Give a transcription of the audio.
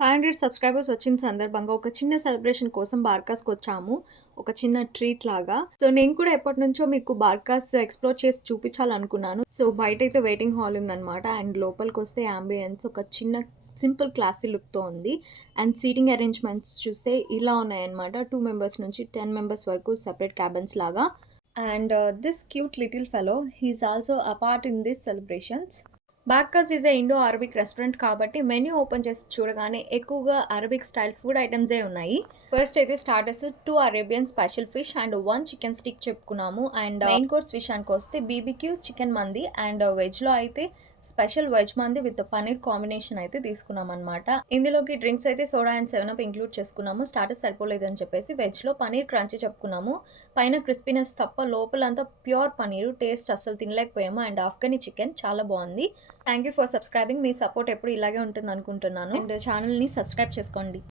500 subscribers వచ్చిన సందర్భంగా ఒక చిన్న సెలబ్రేషన్ కోసం బార్కాస్‌కొచ్చాము. ఒక చిన్న ట్రీట్ లాగా. సో, నేను కూడా ఎప్పటినుంచో మీకు బార్కాస్ ఎక్స్‌ప్లోర్ చేసి చూపించాలనుకున్నాను. సో, బయటైతే వెయిటింగ్ హాల్ ఉందనమాట. అండ్ లోపలికొస్తే యాంబియన్స్ ఒక చిన్న సింపుల్ క్లాసీ లుక్‌తో ఉంది. అండ్ సీటింగ్ అరేంజ్‌మెంట్స్ చూస్తే ఇలా ఉన్నాయన్నమాట. 2 మెంబర్స్ నుంచి 10 మెంబర్స్ వరకు సెపరేట్ క్యాబిన్స్ లాగా. And this cute little fellow he is also a part in this celebrations. Barkas is a Indo Arabic restaurant కాబట్టి మెన్యూ ఓపెన్ చేసి చూడగానే ఎక్కువగా అరబిక్ స్టైల్ ఫుడ్ ఐటమ్సే ఉన్నాయి. ఫస్ట్ అయితే starters 2 Arabian special fish and 1 chicken stick చెప్పుకున్నాము. And main course విషయానికి వస్తే BBQ chicken మంది అండ్ వెజ్లో అయితే స్పెషల్ వెజ్ మంది విత్ పనీర్ కాంబినేషన్ అయితే తీసుకున్నాం అనమాట. ఇందులోకి డ్రింక్స్ అయితే సోడా అండ్ 7 అప్ ఇంక్లూడ్ చేసుకున్నాము. స్టార్టర్స్ సరిపోలేదని చెప్పేసి వెజ్లో పనీర్ క్రంచీ చెప్పుకున్నాము. పైన క్రిస్పీనెస్ తప్ప లోపలంతా ప్యూర్ పనీరు. టేస్ట్ అస్సలు తినలేకపోయాము. అండ్ ఆఫ్ఘనీ చికెన్ చాలా బాగుంది. Thank you for subscribing. Me support ఎప్పుడు ఇలాగే ఉంటుంది అనుకుంటున్నాను. అండ్ ఛానల్ని సబ్స్క్రైబ్ చేసుకోండి.